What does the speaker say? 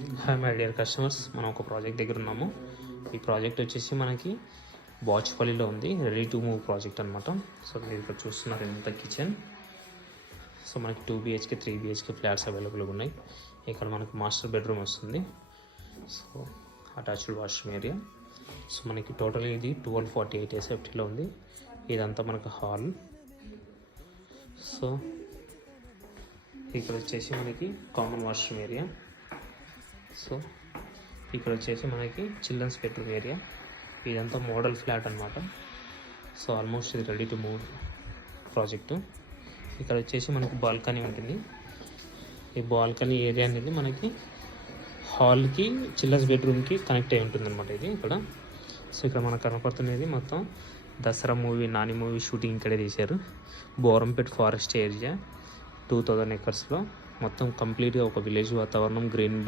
Hi my dear customers, మనం ఒక project దగ్గర ఉన్నాము. ఈ ప్రాజెక్ట్ వచ్చేసి మనకి బాచ్పల్లిలో ఉంది. రెడీ టు మూవ్ ప్రాజెక్ట్ అనమాట. సో మీరు ఇక్కడ చూస్తున్నారు ఎంత కిచెన్. సో మనకి 2 BHK 3 BHK ఫ్లాట్స్ అవైలబుల్గా ఉన్నాయి. ఇక్కడ మనకి మాస్టర్ బెడ్రూమ్ వస్తుంది. So attached washroom area. So మనకి టోటల్ ఇది 1248 SFTలో ఉంది. ఇదంతా మనకు హాల్. సో ఇక్కడ వచ్చేసి మనకి కామన్ వాష్రూమ్ ఏరియా. సో ఇక్కడ వచ్చేసి మనకి చిల్డ్రన్స్ బెడ్రూమ్ ఏరియా. ఇదంతా మోడల్ ఫ్లాట్ అనమాట. సో ఆల్మోస్ట్ ఇది రెడీ టు మూవ్ ప్రాజెక్టు. ఇక్కడ వచ్చేసి మనకి బాల్కనీ ఉంటుంది. ఈ బాల్కనీ ఏరియా అనేది మనకి హాల్కి చిల్డ్రన్స్ బెడ్రూమ్కి కనెక్ట్ అయి ఉంటుంది అనమాట ఇది ఇక్కడ. సో ఇక్కడ మనకు కనపడుతున్నది మొత్తం Dasara movie, Nani movie shooting ఇక్కడే తీశారు. బోరంపేట్ ఫారెస్ట్ ఏరియా 2000 acresలో మొత్తం కంప్లీట్గా ఒక విలేజ్ వాతావరణం, గ్రీన్